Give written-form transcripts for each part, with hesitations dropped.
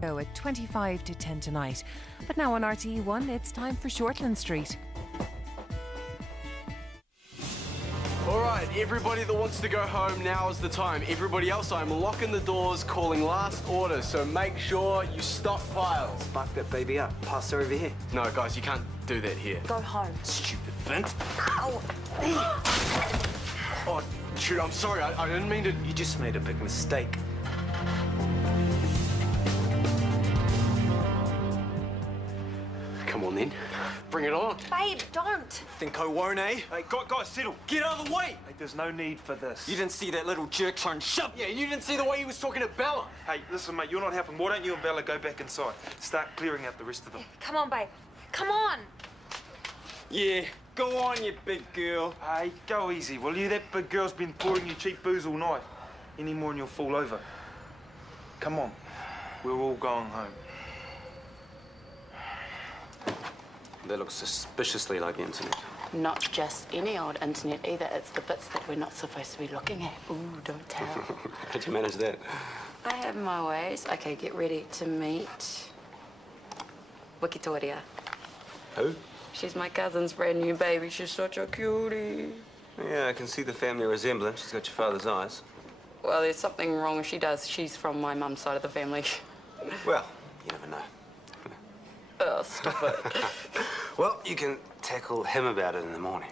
At 25 to 10 tonight. But now on RTE1, it's time for Shortland Street. All right, everybody that wants to go home, now is the time. Everybody else, I'm locking the doors, calling last orders, so make sure you stockpile. Spark that baby up. Pass her over here. No, guys, you can't do that here. Go home. Stupid Vint. Ow. Oh, shoot, I'm sorry. I didn't mean to... You just made a big mistake. Come on, then. Bring it on. Babe, don't. Think I won't, eh? Hey, guys, settle. Get out of the way! Hey, there's no need for this. You didn't see that little jerk trying to shove Yeah, you didn't see the way he was talking to Bella. Hey, listen, mate, you're not helping. Why don't you and Bella go back inside? Start clearing out the rest of them. Come on, babe. Come on. Yeah, go on, you big girl. Hey, go easy, will you? That big girl's been pouring you cheap booze all night. Any more and you'll fall over. Come on. We're all going home. That looks suspiciously like the internet. Not just any old internet either. It's the bits that we're not supposed to be looking at. Ooh, don't tell. How'd you manage that? I have my ways. Okay, get ready to meet Wikitoria. Who? She's my cousin's brand new baby. She's such a cutie. Yeah, I can see the family resemblance. She's got your father's eyes. Well, there's something wrong. She does. She's from my mum's side of the family. Well, you never know. Oh, stop it. Well, you can tackle him about it in the morning.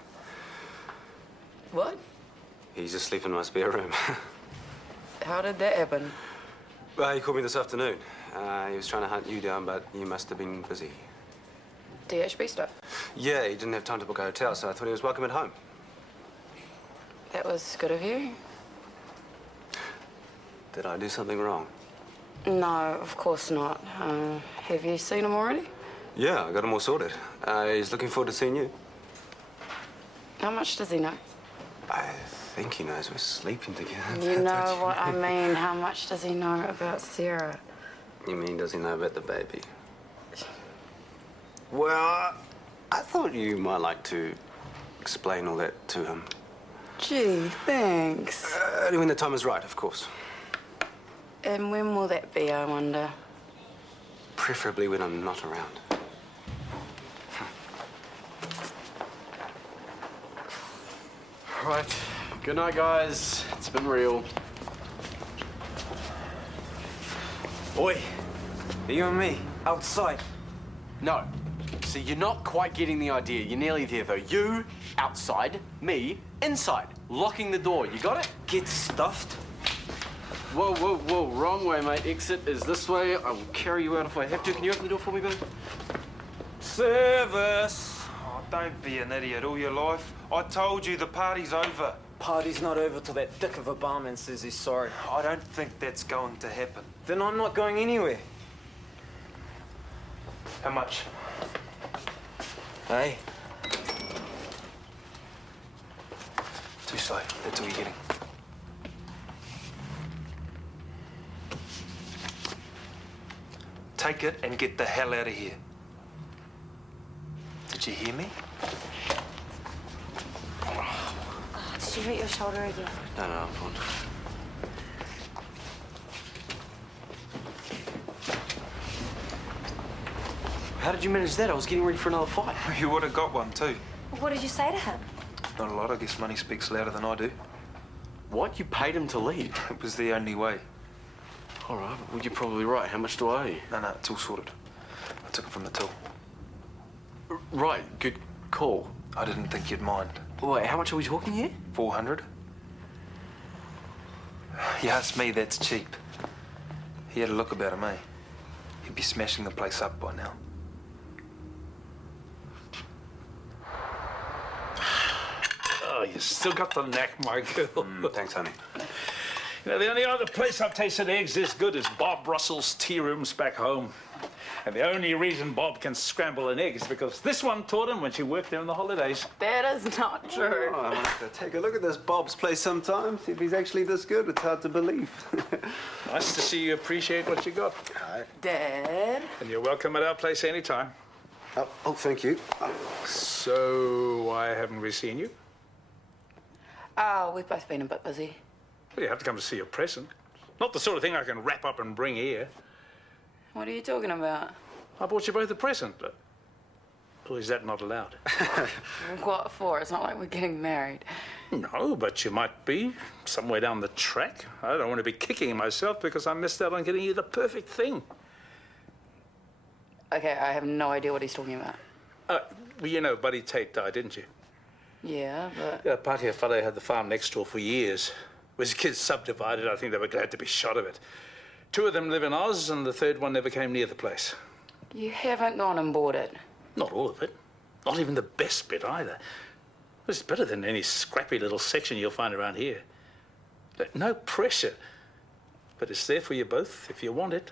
What? He's asleep in my spare room. How did that happen? Well, he called me this afternoon. He was trying to hunt you down, but you must have been busy. DHB stuff? Yeah, he didn't have time to book a hotel, so I thought he was welcome at home. That was good of you. Did I do something wrong? No, of course not. Have you seen him already? Yeah, I got him all sorted. He's looking forward to seeing you. How much does he know? I think he knows we're sleeping together. You know what I mean. How much does he know about Sarah? You mean, does he know about the baby? Well, I thought you might like to explain all that to him. Gee, thanks. Only when the time is right, of course. And when will that be, I wonder? Preferably when I'm not around. Right. Good night, guys. It's been real. Oi, are you and me outside? No. See, you're not quite getting the idea. You're nearly there, though. You, outside. Me, inside. Locking the door. You got it? Get stuffed? Whoa, whoa, whoa. Wrong way, mate. Exit is this way. I will carry you out if I have to. Can you open the door for me, babe? Service. Oh, don't be an idiot all your life. I told you the party's over. Party's not over till that dick of a barman says he's sorry. I don't think that's going to happen. Then I'm not going anywhere. How much? Hey? Too slow. That's all you're getting. Take it and get the hell out of here. Did you hear me? Did you hurt your shoulder again? No, I'm fine. How did you manage that? I was getting ready for another fight. You would have got one too. What did you say to him? Not a lot. I guess money speaks louder than I do. What? You paid him to leave? It was the only way. All right. Well, you're probably right. How much do I owe you? No, it's all sorted. I took it from the till. Right. Good call. I didn't think you'd mind. Wait, how much are we talking here? 400? You ask me, that's cheap. He had a look about him, eh? He'd be smashing the place up by now. Oh, you still got the knack, my girl. Thanks, honey. You know, the only other place I've tasted eggs this good is Bob Russell's tea rooms back home. And the only reason Bob can scramble an egg is because this one taught him when she worked there in the holidays. That is not true. Oh, I might have to take a look at this Bob's place sometime, see if he's actually this good. It's hard to believe. Nice to see you appreciate what you got. Dad? And you're welcome at our place anytime. Oh, thank you. So, why haven't we seen you? Oh, we've both been a bit busy. Well, you have to come to see your present. Not the sort of thing I can wrap up and bring here. What are you talking about? I bought you both a present. Or is that not allowed? What for? It's not like we're getting married. No, but you might be somewhere down the track. I don't want to be kicking myself because I missed out on getting you the perfect thing. Okay, I have no idea what he's talking about. Well, you know, Buddy Tate died, didn't you? Yeah, but... Yeah, Parker fellow had the farm next door for years. When his kids subdivided, I think they were glad to be shot of it. 2 of them live in Oz, and the 3rd one never came near the place. You haven't gone and bought it. Not all of it. Not even the best bit either. It's better than any scrappy little section you'll find around here. No pressure. But it's there for you both if you want it.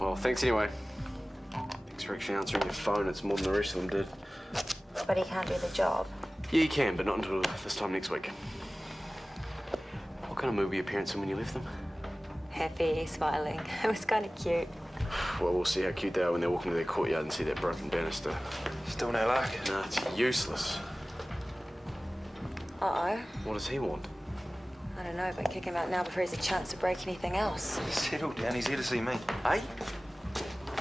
Well, thanks anyway. Thanks for actually answering your phone. It's more than the rest of them did. But he can't do the job. Yeah, you can, but not until this time next week. What kind of mood were your parents in when you left them? Happy, smiling. It was kind of cute. Well, we'll see how cute they are when they walk into their courtyard and see that broken banister. Still no luck. Nah, it's useless. Uh-oh. What does he want? I don't know, but kick him out now before he has a chance to break anything else. Settle down, he's here to see me. Eh?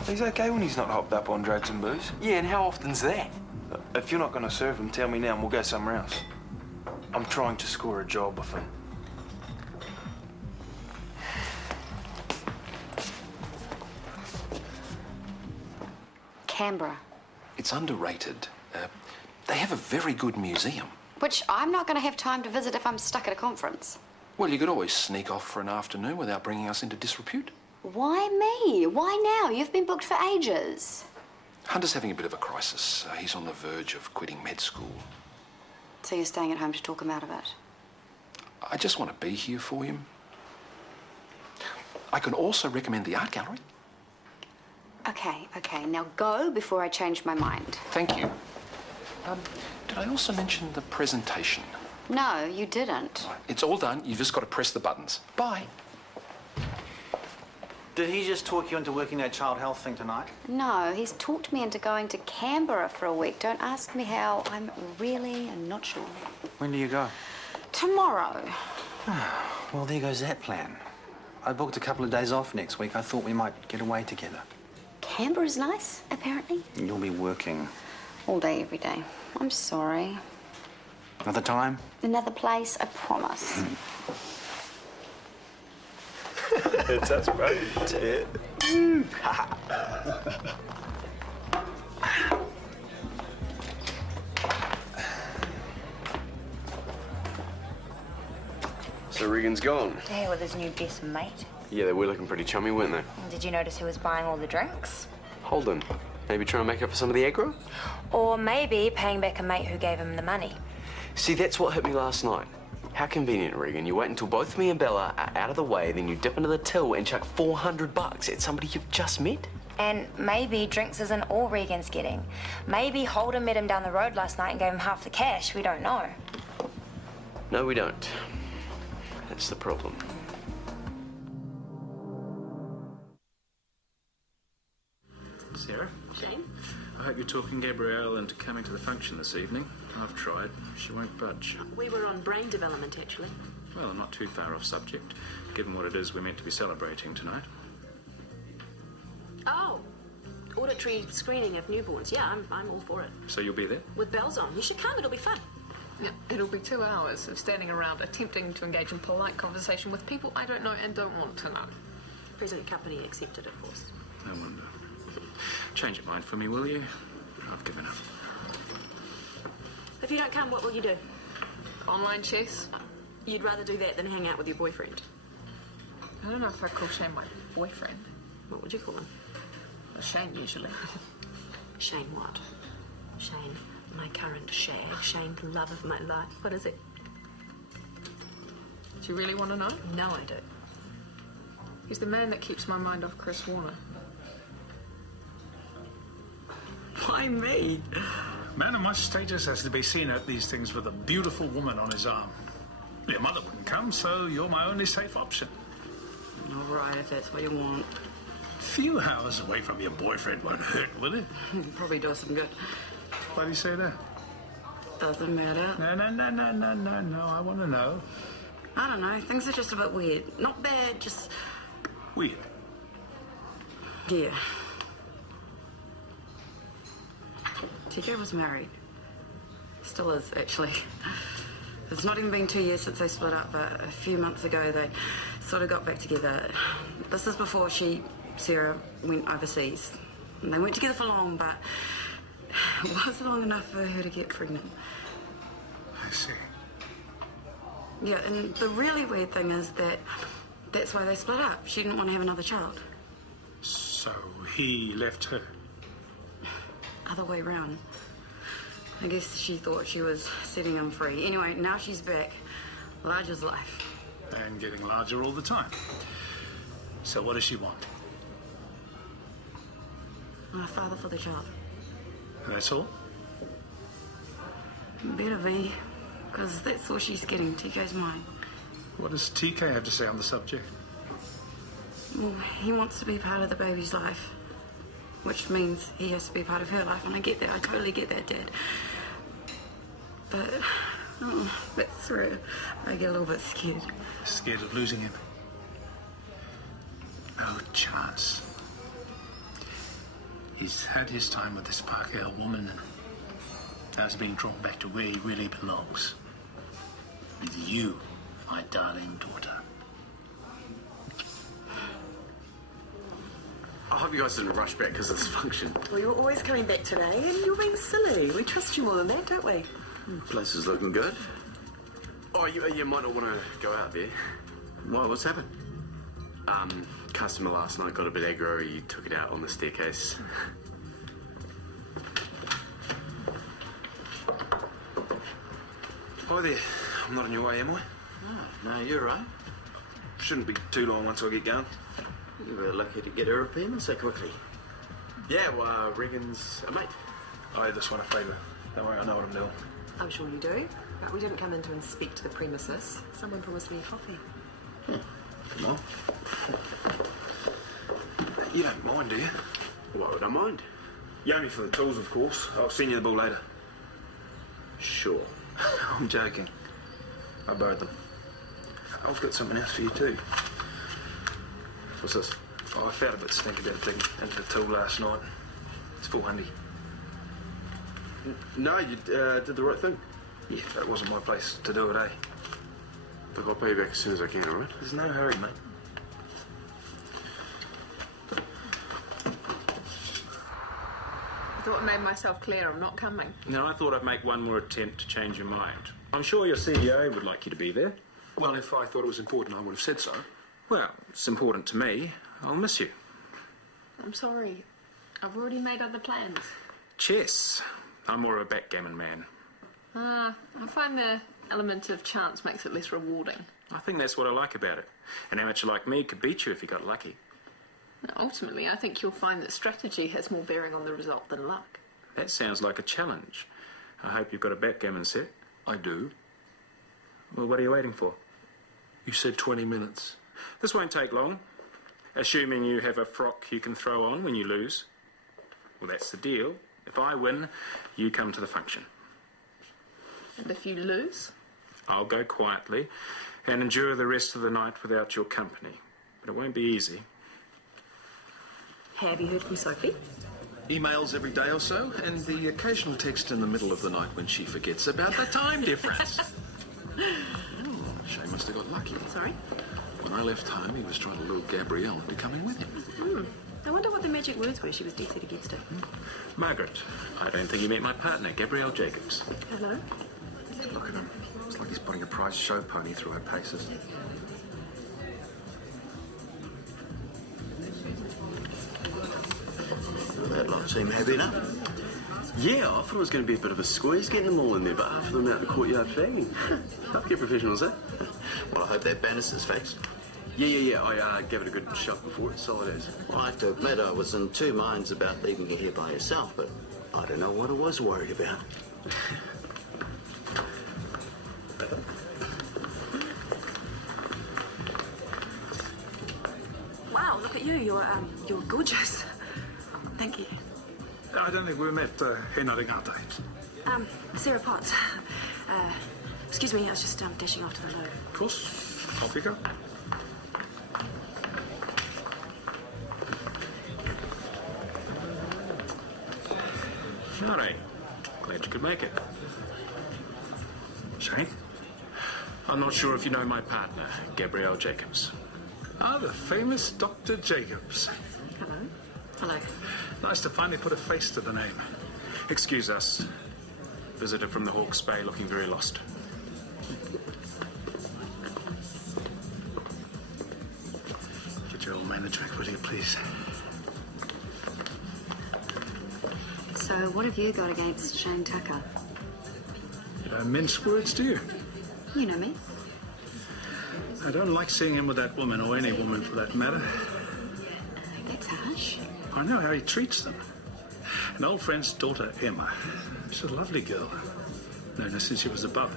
He's okay when he's not hopped up on drugs and booze. Yeah, and how often's that? If you're not going to serve him, tell me now and we'll go somewhere else. I'm trying to score a job with him. Canberra. It's underrated. They have a very good museum. Which I'm not going to have time to visit if I'm stuck at a conference. Well, you could always sneak off for an afternoon without bringing us into disrepute. Why me? Why now? You've been booked for ages. Hunter's having a bit of a crisis. He's on the verge of quitting med school. So you're staying at home to talk him out of it? I just want to be here for him. I can also recommend the art gallery. Okay. Now go before I change my mind. Thank you. Did I also mention the presentation? No, you didn't. It's all done. You've just got to press the buttons. Bye. Did he just talk you into working that child health thing tonight? No, he's talked me into going to Canberra for a week. Don't ask me how. I'm really not sure. When do you go? Tomorrow. Well, there goes that plan. I booked a couple of days off next week. I thought we might get away together. Canberra's nice, apparently. You'll be working. All day, every day. I'm sorry. Another time? Another place, I promise. That's right. So Regan's gone? To hell with his new best mate. Yeah, they were looking pretty chummy, weren't they? Did you notice who was buying all the drinks? Holden. Maybe trying to make up for some of the aggro? Or maybe paying back a mate who gave him the money. See, that's what hit me last night. How convenient, Regan. You wait until both me and Bella are out of the way, then you dip into the till and chuck $400 at somebody you've just met? And maybe drinks isn't all Regan's getting. Maybe Holden met him down the road last night and gave him half the cash. We don't know. No, we don't. That's the problem. Sarah? Shane? I hope you're talking Gabrielle into coming to the function this evening. I've tried. She won't budge. We were on brain development, actually. Well, not too far off subject, given what it is we're meant to be celebrating tonight. Oh, auditory screening of newborns. Yeah, I'm all for it. So you'll be there? With bells on. You should come, it'll be fun. Yeah, it'll be 2 hours of standing around attempting to engage in polite conversation with people I don't know and don't want to know. Present company accepted, of course. No wonder. Change your mind for me, will you? I've given up. If you don't come, what will you do? Online chess? You'd rather do that than hang out with your boyfriend. I don't know if I'd call Shane my boyfriend. What would you call him? Shane, usually. Shane what? Shane, my current shag. Shane, the love of my life. What is it? Do you really want to know? No, I do. He's the man that keeps my mind off Chris Warner. Why me? Man of my status has to be seen at these things with a beautiful woman on his arm. Your mother wouldn't come, so you're my only safe option. All right, if that's what you want. A few hours away from your boyfriend won't hurt, will it? Probably does some good. Why do you say that? Doesn't matter. No, I want to know. I don't know, things are just a bit weird. Not bad, just Weird. Yeah. TK was married. Still is, actually. It's not even been 2 years since they split up, but a few months ago they sort of got back together. This is before Sarah, went overseas. And they weren't together for long, but it was long enough for her to get pregnant. I see. Yeah, and the really weird thing is that that's why they split up. She didn't want to have another child. So he left her? Other way round. I guess she thought she was setting him free. Anyway, now she's back. Large as life. And getting larger all the time. So what does she want? A father for the child. That's all? Better be, because that's all she's getting. TK's mine. What does TK have to say on the subject? Well, he wants to be part of the baby's life, which means he has to be part of her life, and I get that. I totally get that, Dad. But that's where I get a little bit scared. Scared of losing him? No chance. He's had his time with this Parkale woman, and now he's being drawn back to where he really belongs. With you, my darling daughter. I hope you guys didn't rush back because of this function. Well, you're always coming back today, and you're being silly. We trust you more than that, don't we? Place is looking good. Oh, you might not want to go out there. Why? What's happened? Customer last night got a bit aggro. He took it out on the staircase. Hi there. I'm not on your way, am I? No, you're right. Shouldn't be too long once I get going. You were lucky to get a repayment so quickly. Yeah, well, Regan's a mate. I owe this one a favour. Don't worry, I know what I'm doing. I'm sure you do. But we didn't come in to inspect the premises. Someone promised me a coffee. Come on. You don't mind, do you? Why would I mind? You owe me for the tools, of course. I'll send you the bill later. Sure. I'm joking. I borrowed them. I've got something else for you too. What's this? Oh, I felt a bit stinky about digging into the tool last night. It's full handy. No, you did the right thing. Yeah, that wasn't my place to do it, eh? Look, I'll pay you back as soon as I can, all right? There's no hurry, mate. I thought I made myself clear. I'm not coming. No, I thought I'd make one more attempt to change your mind. I'm sure your CEO would like you to be there. Well, if I thought it was important, I would have said so. Well, it's important to me. I'll miss you. I'm sorry. I've already made other plans. Chess. I'm more of a backgammon man. I find the element of chance makes it less rewarding. I think that's what I like about it. An amateur like me could beat you if he got lucky. Ultimately, I think you'll find that strategy has more bearing on the result than luck. That sounds like a challenge. I hope you've got a backgammon set. I do. Well, what are you waiting for? You said 20 minutes. This won't take long. Assuming you have a frock you can throw on when you lose. Well, that's the deal. If I win, you come to the function. And if you lose? I'll go quietly and endure the rest of the night without your company. But it won't be easy. Have you heard from Sophie? Emails every day or so, and the occasional text in the middle of the night when she forgets about the time difference. Shane must have got lucky. Sorry? When I left home, he was trying to lure Gabrielle into coming with him. I wonder what the magic words were she was dead set against it. Margaret, I don't think you met my partner, Gabrielle Jacobs. Hello? Look at him. It's like he's putting a prize show pony through her paces. That lot seem happy enough. Yeah, I thought it was going to be a bit of a squeeze getting them all in there, but half of them out in the courtyard fanging. Don't get professionals, eh? Well, I hope that banister's fixed. Yeah. I gave it a good shove before. It's solid as. Well, I have to admit I was in two minds about leaving you here by yourself, but I don't know what I was worried about. Wow, look at you. You're gorgeous. Thank you. I don't think we met here nothing our times. Sarah Potts. Excuse me, I was just dashing off to the loo. Of course. Off you go. All right. Glad you could make it. Shane? I'm not sure if you know my partner, Gabrielle Jacobs. Ah, the famous Dr. Jacobs. Hello. Hello. Nice to finally put a face to the name. Excuse us. Visitor from the Hawke's Bay looking very lost. Get your old man a drink, will you, please? So, what have you got against Shane Tucker? You don't mince words, do you? You know me. I don't like seeing him with that woman, or any woman for that matter. That's harsh. I know how he treats them. An old friend's daughter, Emma. She's a lovely girl. Known her since she was a bub.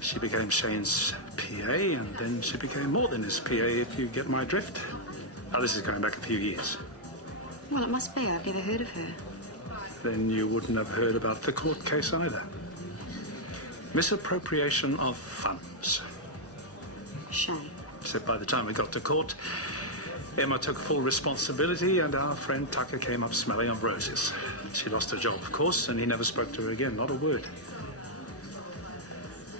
She became Shane's PA, and then she became more than his PA, if you get my drift. Now, this is going back a few years. Well, it must be. I've never heard of her. Then you wouldn't have heard about the court case either. Misappropriation of funds. Shame. Except by the time we got to court, Emma took full responsibility and our friend Tucker came up smelling of roses. She lost her job, of course, and he never spoke to her again, not a word.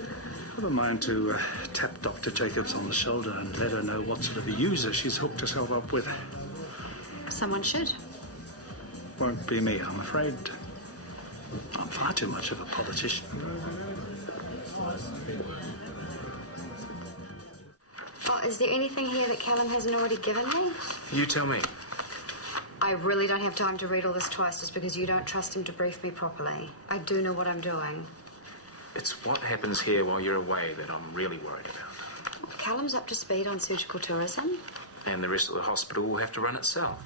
I have a mind to tap Dr. Jacobs on the shoulder and let her know what sort of a user she's hooked herself up with. Someone should. Won't be me, I'm afraid. I'm far too much of a politician. Oh, is there anything here that Callum hasn't already given me? You tell me. I really don't have time to read all this twice just because you don't trust him to brief me properly. I do know what I'm doing. It's what happens here while you're away that I'm really worried about. Well, Callum's up to speed on surgical tourism. And the rest of the hospital will have to run itself.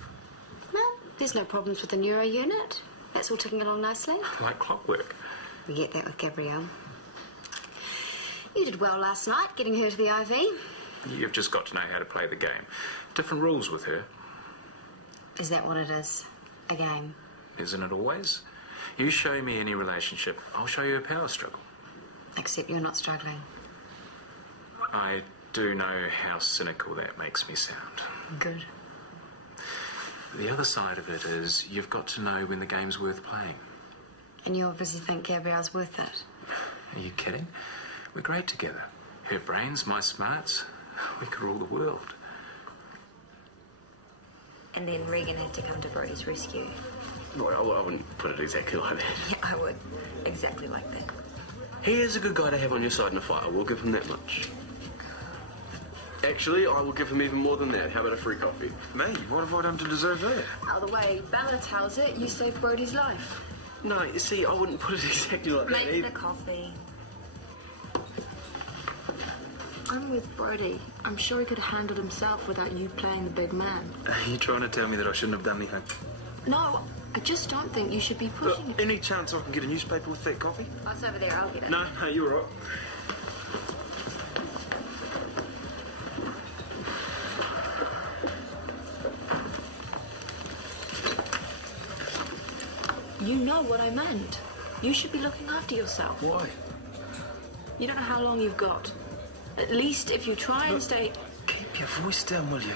Well, there's no problems with the neuro unit. That's all ticking along nicely. Like clockwork. We get that with Gabrielle. You did well last night, getting her to the IV. You've just got to know how to play the game. Different rules with her. Is that what it is? A game? Isn't it always? You show me any relationship, I'll show you a power struggle. Except you're not struggling. I do know how cynical that makes me sound. Good. The other side of it is you've got to know when the game's worth playing. And you obviously think Gabrielle's worth it. Are you kidding? We're great together. Her brains, my smarts. We could rule the world. And then Regan had to come to Brody's rescue. Well, I wouldn't put it exactly like that. Yeah, I would. Exactly like that. He is a good guy to have on your side in a fight. I will give him that much. Actually, I will give him even more than that. How about a free coffee? Me? What have I done to deserve that? Oh, the way Bella tells it, you saved Brody's life. No, you see, I wouldn't put it exactly like that. Make the coffee. I'm with Brody. I'm sure he could have handled himself without you playing the big man. Are you trying to tell me that I shouldn't have done anything? No, I just don't think you should be pushing it. Any chance I can get a newspaper with that coffee? Oh, it's over there. I'll get it. No, you're all right. You know what I meant. You should be looking after yourself. Why? You don't know how long you've got. At least if you try and stay... Keep your voice down, will you?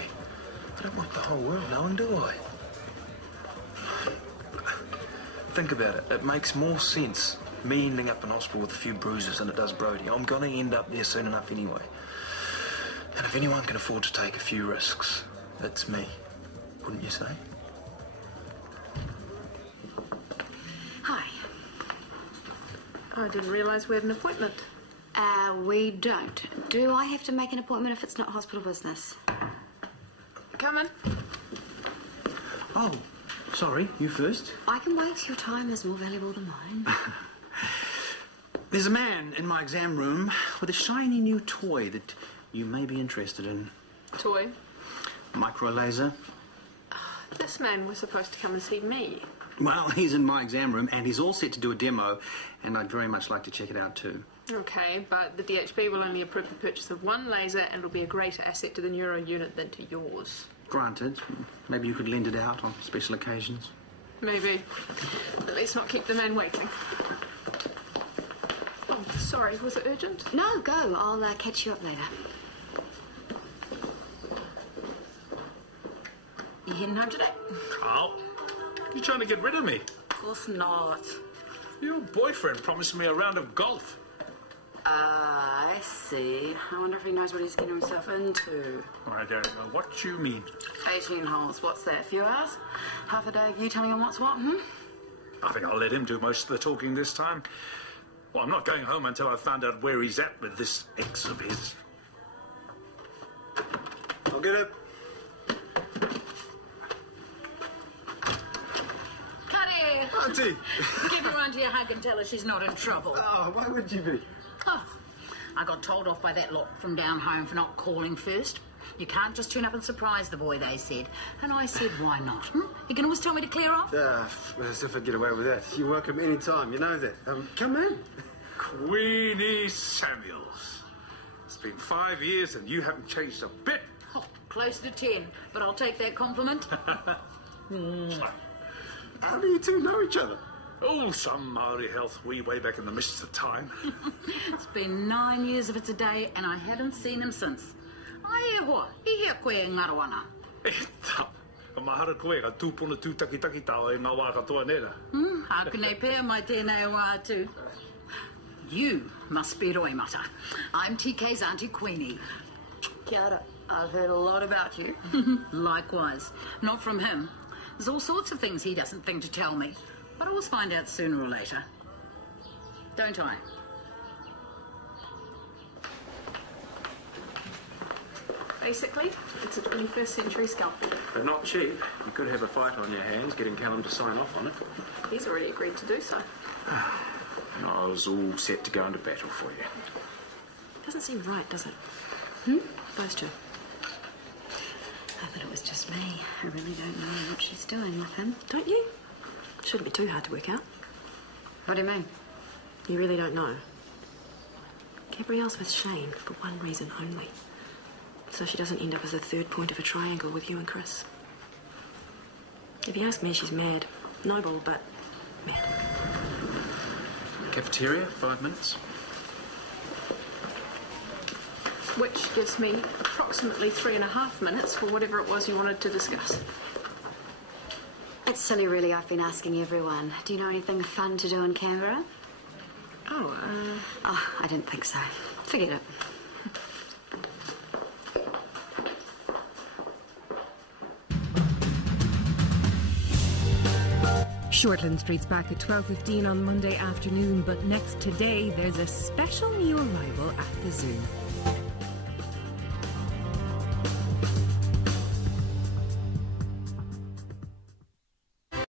I don't want the whole world knowing, do I? Think about it. It makes more sense me ending up in hospital with a few bruises than it does Brody. I'm going to end up there soon enough anyway. And if anyone can afford to take a few risks, it's me. Wouldn't you say? Hi. I didn't realise we had an appointment. We don't. Do I have to make an appointment if it's not hospital business? Come in. Oh, sorry, you first. I can wait. Your time is more valuable than mine. There's a man in my exam room with a shiny new toy that you may be interested in. Toy? Micro laser. This man was supposed to come and see me. Well, he's in my exam room and he's all set to do a demo, and I'd very much like to check it out too. Okay, but the DHB will only approve the purchase of one laser and it'll be a greater asset to the neuro unit than to yours. Granted. Maybe you could lend it out on special occasions. Maybe. But let's not keep the man waiting. Oh, sorry, was it urgent? No, go. I'll catch you up later. You heading home today? Carl, you trying to get rid of me? Of course not. Your boyfriend promised me a round of golf. I see. I wonder if he knows what he's getting himself into. I don't know what you mean. 18 holes, what's that? A few hours? Half a day of you telling him what's what, I think I'll let him do most of the talking this time. Well, I'm not going home until I've found out where he's at with this ex of his. I'll get it. Cuddy! Auntie! Give her auntie a hug and tell her she's not in trouble. Oh, why would you be? Oh, I got told off by that lot from down home for not calling first. You can't just turn up and surprise the boy, they said. And I said, why not? You can always tell me to clear off. As if I'd get away with that. You're welcome any time, you know that. Come in. Queenie Samuels. It's been 5 years and you haven't changed a bit. Oh, close to 10, but I'll take that compliment. How do you two know each other? Oh, some Māori health wee way back in the mists of time. It's been 9 years if it's a day, and I haven't seen him since. Ai e hoa, I hea koe e ngarawana. E tā, ka mahara koe ka tūpuna tūtaki tāo e ngā wā katoa nera. Hākune pēr mai tēnei wā tū. You must be Roimata. I'm TK's Auntie Queenie. Kia ora. I've heard a lot about you. Likewise. Not from him. There's all sorts of things he doesn't think to tell me. But I always find out sooner or later. Don't I? Basically, it's a 21st century scalpel. But not cheap. You could have a fight on your hands getting Callum to sign off on it. He's already agreed to do so. And I was all set to go into battle for you. Doesn't seem right, does it? Those two. I thought it was just me. I really don't know what she's doing with him. Don't you? Shouldn't be too hard to work out. What do you mean? You really don't know. Gabrielle's with Shane for one reason only. So she doesn't end up as a third point of a triangle with you and Chris. If you ask me, she's mad. Noble, but mad. Cafeteria, 5 minutes. Which gives me approximately 3.5 minutes for whatever it was you wanted to discuss. It's silly, really. I've been asking everyone. Do you know anything fun to do in Canberra? Oh, I didn't think so. Forget it. Shortland Street's back at 12:15 on Monday afternoon, but next today there's a special new arrival at the zoo.